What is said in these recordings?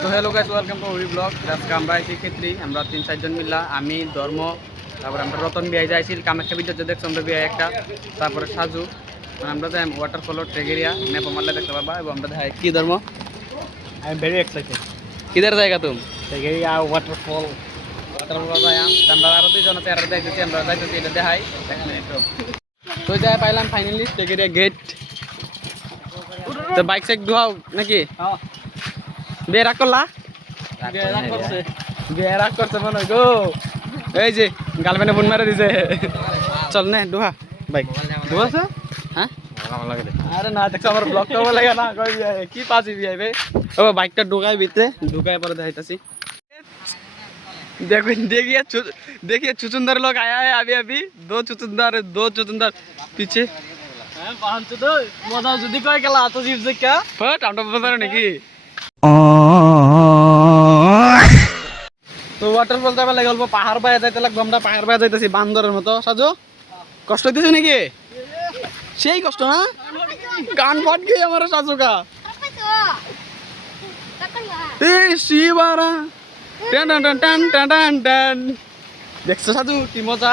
তো hello guys, welcome to we blog. আজকে আমরা এই ক্ষেত্রে আমরা 3-4 জন মিলা আমি ধর্ম, তারপর আমরা রতন বিয়ে যাইছিল কামাখ্যা বিদ্যুৎ দেখছো আমরা বিয়ে একটা, তারপরে সাজু আমরা যাই ওয়াটারফল ট্রেগেরিয়া ম্যাপ মারলে দেখতে পারবা। এবং আমরা দেখাই কি ধর্ম। I am very excited. কিধার জায়গা তুমি? Sigiriya waterfall. ওয়াটারফল যাই আমরা আরো দুইজন আছে, আর যাইতেছি আমরা যাইতেছি এটা দেখাই এক মিনিট। তো যাই পাইলাম ফাইনালি ট্রেগেরিয়া গেট। তো বাইক সাইক ধোয়াও নাকি বিয়ে রাগ করলা? বিয়ে রাগ করছে মনে হয় গো। এই যে গার্লফ্রেন্ডে ফোন মারা দিছে। চল নে ডুহা বাইক ডুহাছে। হ্যাঁ আরে না দেখছো আমার ব্লগ করবো লাগে না, কই কি পাচ্ছি বিয়ে বে। ও বাইকটা ঢুকাই ভিতরে, ঢুকাই পরে দেখাইতাছি। देखो देखिए चुचुंदर लोग आया है अभी अभी। दो चुचुंदर पीछे। মজা যদি কয় গেলা তো জিপছে কে ফট আমরা বলতে নাকি। তো ওয়াটারফল যাবে লাগে অল্প পাহাড় বাইরে যাইতে লাগবে, আমরা পাহাড় বাইরে যাইতেছি বান্দরের মতো। সাজু কষ্ট হইতেছে নাকি? সেই কষ্ট না, গান ফাট গিয়ে আমার সাজুকা। এই শিবারা টান টান টান টান টান টান। দেখছো সাজু কি মজা,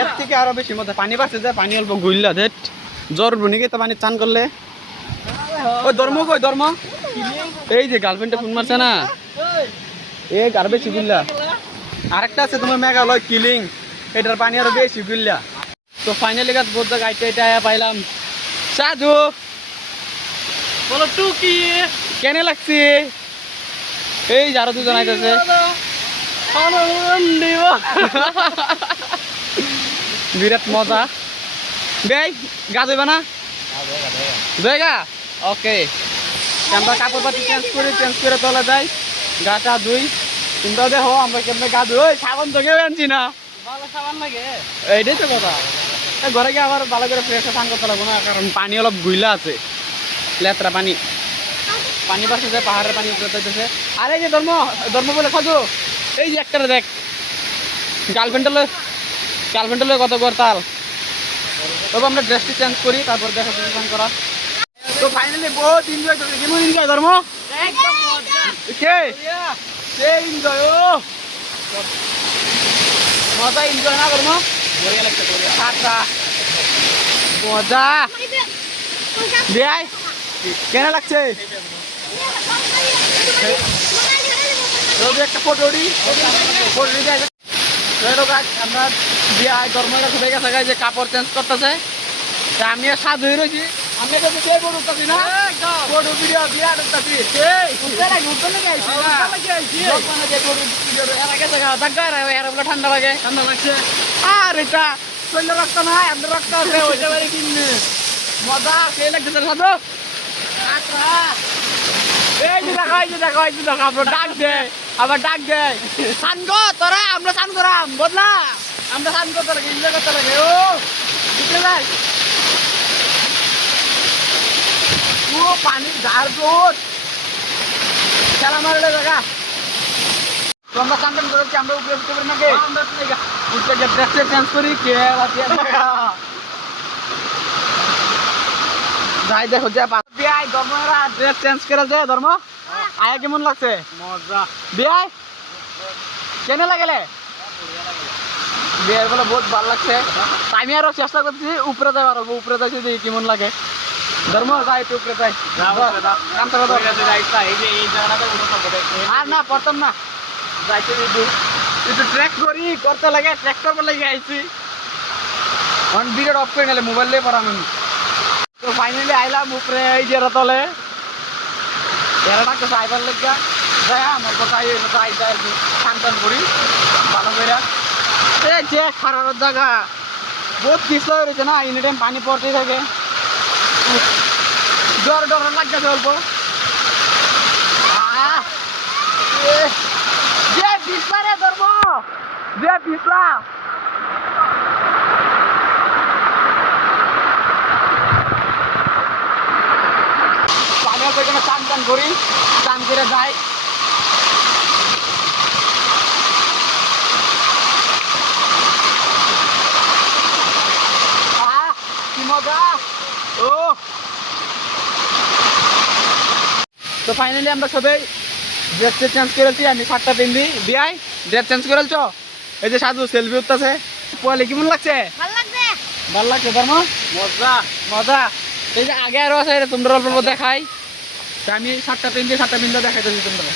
এর থেকে আরো বেশি মজা। পানি বাড়ছে যে পানি অল্প ঘুরলা ধেট জ্বর বুনিকে তো পানি চান করলে। ওই ধর্ম কই ধর্ম, এই যে গার্লফ্রেন্ডটা ফোন মারছে না, এ আর বেশি গুল্লা। আরেকটা আছে তোমার মেঘালয় কিলিং, এটার পানি আরো বেশি গুল্লা। তো ফাইনালি গাছ বোধ গাইতে এটা পাইলাম। সাজু বলো টুকি কেনে লাগছে? এই যে আরো দুজন আইতেছে। বিরাট মজা। বেই গা ধুইবা না? জায়গা ওকে। আমরা কাপড় পাতি চেঞ্জ করে তোলা যাই, গাটা ধুই। তোমরা দেখো আমরা কেমনে গা ধুই। সাবান তো কেউ আনছি না, ভালো সাবান লাগে। এইটাই তো কথা। ঘরে গিয়ে আবার ভালো করে ফ্রেশ স্নান করতে লাগবো না, কারণ পানি অলপ গুইলা আছে, লেতরা পানি। পানি বাড়ছে, পাহাড়ের পানি উপরে যাইতেছে। আর এই যে ধর্ম বলে খাজু, এই যে একটা দেখ গার্লফ্রেন্ডের কত করতাল। তবে আমরা ড্রেসটি চেঞ্জ করি, তারপর দেখা স্নান করা। তো ফাইনালি বহুত এনজয় করছি। কেমন এনজয় ধর্ম? একদম মজা। কে সেই এনজয়, ও মজা এনজয় না ধর্ম, বড়িয়া লাগছে বড়িয়া মজা। বিয়াই কেন লাগছে? একটা ফটো আমরা বিয়াই ধর্মটা ঘুরে গেছে যে কাপড় চেঞ্জ করতেছে। আমি সাধু হয়ে রয়েছি, আমি কিন্তু কে বড় উঠতেছি না, বড় ভিডিও বিয়া উঠতেছি। ঠান্ডা লাগে, ঠান্ডা লাগছে। আর এটা শরীরে রক্ত না, এমনি রক্ত আছে, ওইটা বাড়ি কিনে মজা খেয়ে লাগতেছে সাধু। এই যে দেখো আপনার ডাক দেয়, আবার ডাক দেয় সান গো তোরা, আমরা সান করাম বদলা, আমরা সান করতে লাগে, এনজয় করতে লাগে। ও বুঝতে যাই ও পানির ধার জোর খেলা মারলে জায়গা। তো আমরা সান টান করেছি, আমরা উপরে উঠতে পারি নাকি? উঠতে গিয়ে ড্রেসটা চেঞ্জ করি কে যাই দেখো যে বিয়াই ধর্মরা ড্রেস চেঞ্জ করে যায়। ধর্ম আয়া কেমন লাগছে? মজা। বিয়াই কেনে লাগলে? বিয়ার বলে বহুত ভালো লাগছে। আমি আরো চেষ্টা করছি উপরে যাই, উপরে যাইছি দেখি কেমন লাগে। ধর্ম যাই একটু উপরে যাই। আর না পড়তাম না, যাইতে একটু ট্র্যাক করি করতে লাগে, ট্র্যাক করবার লাগে আইছি। অন ভিডিও অফ করে নিলে মোবাইল দিয়ে পড়াম আমি। তো ফাইনালি আইলাম উপরে, এই যে তলে এরা ডাকতে আইবার লেগা যাই আমার কোথায় যাই স্নান টান করি ভালো করে। এই যে খারাপ জায়গা বহুত পিছলা হয়ে রয়েছে না, এনি টাইম পানি পড়তেই থাকে, ডর লাগতেছে অল্প। যে পিছলা রে ধর্ম, যে পিছলা চান টান করি, চান করে যাই। কি মজা। ও তো ফাইনালি আমরা সবাই ড্রেস চেঞ্জ করেছি, আমি শার্টটা পিনবি বিয়াই ড্রেস চেঞ্জ করেছ। এই যে সাধু সেলফি উঠতেছে, পয়লে কেমন লাগছে? ভালো লাগছে ধর্ম, মজা মজা। এই যে আগে আরো আছে, এটা তোমরা অল্প অল্প দেখাই। তো আমি শার্টটা পিনতে দেখাইতেছি তোমরা।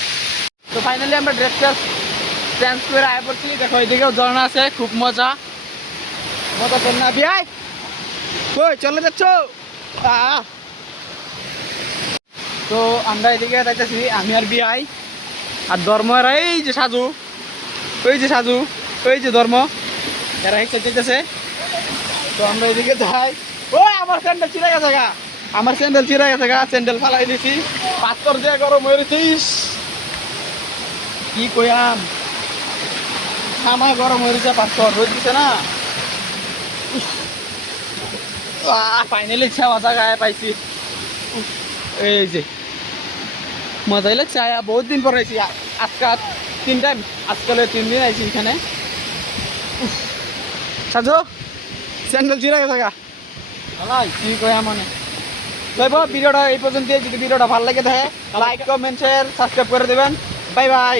তো ফাইনালি আমরা ড্রেস চেঞ্জ করে আয় পড়ছি। দেখো এদিকেও ঝর্ণা আছে, খুব মজা মজা। তোর না বিয়াই কই চলে যাচ্ছ? তো আমরা এদিকে যাইতেছি, আমি আর বিয়াই আর ধর্ম। এরা এই যে সাজু, ওই যে সাজু, ওই যে ধর্ম, এরা হেঁটে যেতেছে। তো আমরা এদিকে যাই। ওই আমার স্যান্ডেল ছিঁড়ে গেছে গা, আমার স্যান্ডেল ছিঁড়ে গেছে গা, স্যান্ডেল ফালাই দিছি। পাথর দিয়ে গরম হয়েছিস কি কইয়াম, সামায় গরম হয়েছে, পাথর রোদ দিছে না। ফাইনালি ছাওয়া জায়গায় পাইছি। এই যে মজাই লাগছে, আয়া বহুত দিন পর আইছি। আজকাল 3 টাইম, আজকালে 3 দিন আইছি এখানে। সাজো স্যান্ডেল ছিঁড়ে গেছে গা, কি কয়া মানে। ভিডিওটা এই পর্যন্ত। যদি ভিডিওটা ভালো লাগে থাকে লাইক কমেন্ট শেয়ার সাবস্ক্রাইব করে দেবেন। Bye bye.